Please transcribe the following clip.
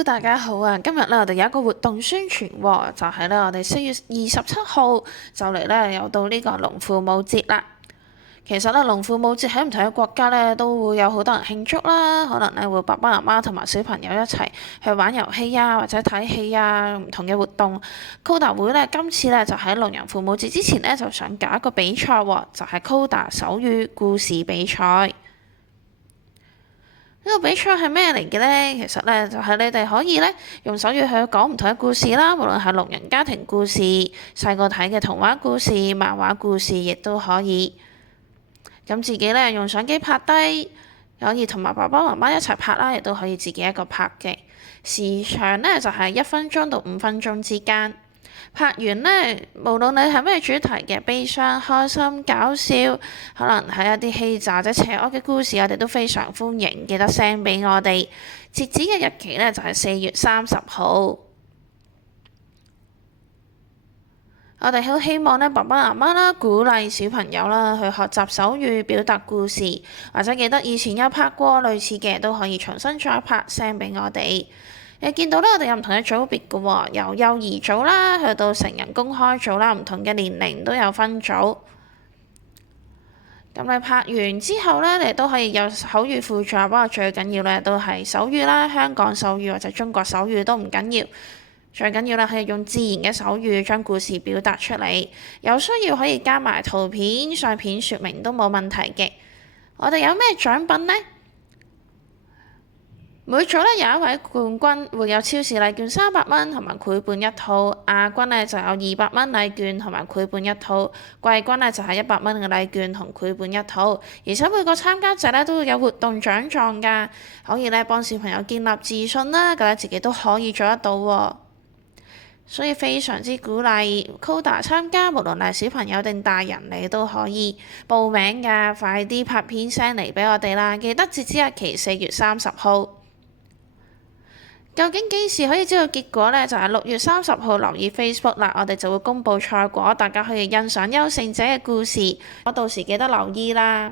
Hello，大家好啊！今日咧我哋有一個活動宣傳喎，就係咧我哋4月27號就嚟咧又到呢個龍父母節啦。其實咧龍父母節喺唔同嘅國家咧都會有好多人慶祝啦，可能咧會爸爸媽媽同埋小朋友一齊去玩遊戲啊，或者睇戲啊，唔同嘅活動。CODA 會咧今次咧就喺龍陽父母節之前咧就想搞一個比賽喎，就係 CODA 手語故事比賽。呢個比賽係咩嚟嘅呢？其實咧就係你哋可以咧用手語去講唔同嘅故事啦，無論係聾人家庭故事、細個睇嘅童話故事、漫畫故事，亦都可以。咁自己咧用相機拍低，可以同埋爸爸媽媽一齊拍啦，亦都可以自己一個拍嘅。時長咧就係1分鐘到5分鐘之間。拍完呢，無論你係咩主題嘅，悲傷、開心、搞笑，可能係一啲欺詐或者邪惡嘅故事，我哋都非常歡迎。記得 send 俾我哋。截止嘅日期呢，就係4月30號。我哋好希望呢，爸爸媽媽啦，鼓勵小朋友啦去學習手語表達故事，或者記得以前有拍過類似嘅，都可以重新再拍 send 俾我哋。你見到咧，我哋有唔同嘅組別嘅喎，由幼兒組啦，去到成人公開組啦，唔同嘅年齡都有分組。咁你拍完之後咧，你都可以有口語輔助，不過最緊要咧都係手語啦，香港手語或者中國手語都唔緊要，最緊要咧係用自然嘅手語將故事表達出嚟。有需要可以加埋圖片、相片説明都冇問題嘅。我哋有咩獎品呢？每組咧有一位冠軍會有超市禮券300蚊同埋繪本一套，亞軍咧就有200蚊禮券同埋繪本一套，季軍咧就係100蚊嘅禮券同繪本一套，而且每個參加者咧都會有活動獎狀㗎，可以咧幫小朋友建立自信啦，覺得自己都可以做得到喎。所以非常之鼓勵 CODA 參加，無論係小朋友定大人，你都可以報名㗎，快啲拍片 send 嚟俾我哋啦，記得截止日期4月30號。究竟幾時可以知道結果呢？就係6月30號，留意 Facebook 啦，我哋就會公佈賽果，大家可以欣賞優勝者嘅故事。我到時記得留意啦。